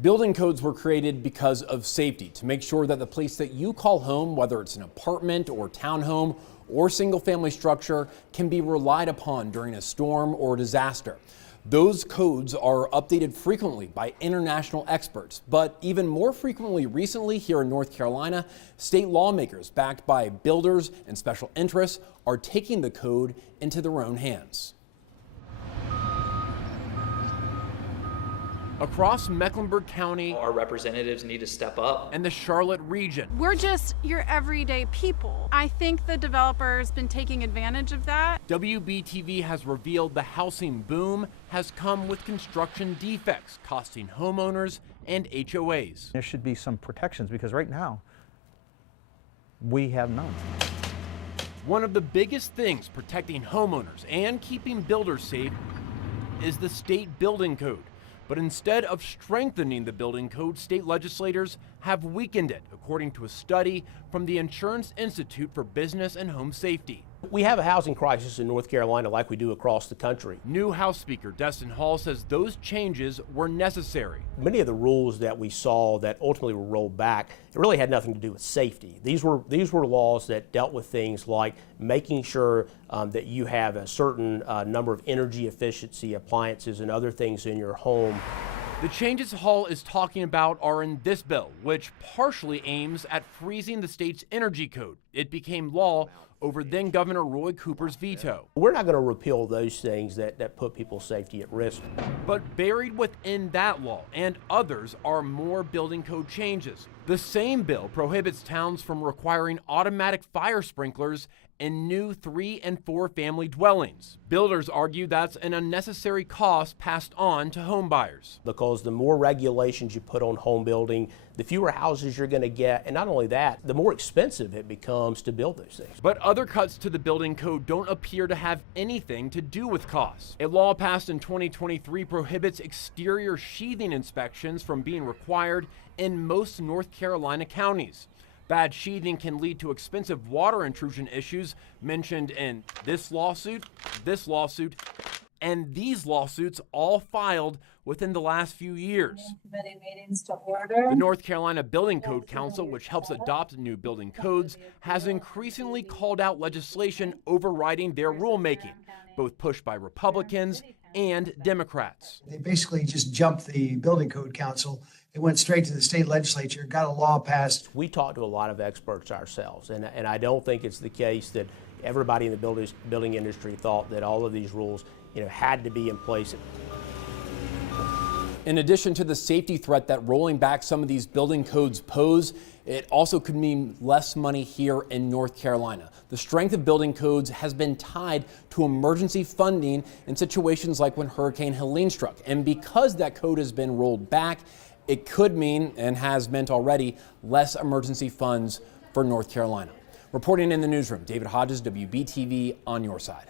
Building codes were created because of safety, to make sure that the place that you call home, whether it's an apartment or townhome or single-family structure, can be relied upon during a storm or disaster. Those codes are updated frequently by international experts, but even more frequently recently here in North Carolina, state lawmakers backed by builders and special interests are taking the code into their own hands. Across Mecklenburg County, our representatives need to step up. And the Charlotte region. We're just your everyday people. I think the developer's been taking advantage of that. WBTV has revealed the housing boom has come with construction defects, costing homeowners and HOAs. There should be some protections because right now, we have none. One of the biggest things protecting homeowners and keeping builders safe is the state building code. But instead of strengthening the building code, state legislators have weakened it, according to a study from the Insurance Institute for Business and Home Safety. We have a housing crisis in North Carolina like we do across the country. New House Speaker Destin Hall says those changes were necessary. Many of the rules that we saw that ultimately were rolled back, it really had nothing to do with safety. These were laws that dealt with things like making sure that you have a certain number of energy efficiency appliances and other things in your home. The changes Hall is talking about are in this bill, which partially aims at freezing the state's energy code. It became law over then Governor Roy Cooper's veto. We're not going to repeal those things that put people's safety at risk. But buried within that law and others are more building code changes. The same bill prohibits towns from requiring automatic fire sprinklers in new 3- and 4-family dwellings. Builders argue that's an unnecessary cost passed on to home buyers. Because the more regulations you put on home building, the fewer houses you're going to get, and not only that, the more expensive it becomes to build those things. But other cuts to the building code don't appear to have anything to do with costs. A law passed in 2023 prohibits exterior sheathing inspections from being required in most North Carolina counties. Bad sheathing can lead to expensive water intrusion issues mentioned in this lawsuit, and these lawsuits all filed within the last few years. The North Carolina Building Code Council, which helps adopt new building codes, has increasingly called out legislation overriding their rulemaking, both pushed by Republicans and Democrats. They basically just jumped the Building Code Council. It went straight to the state legislature, got a law passed. We talked to a lot of experts ourselves, and I don't think it's the case that everybody in the building industry thought that all of these rules, had to be in place. In addition to the safety threat that rolling back some of these building codes pose, it also could mean less money here in North Carolina. The strength of building codes has been tied to emergency funding in situations like when Hurricane Helene struck. And because that code has been rolled back, it could mean, and has meant already, less emergency funds for North Carolina. Reporting in the newsroom, David Hodges, WBTV, on your side.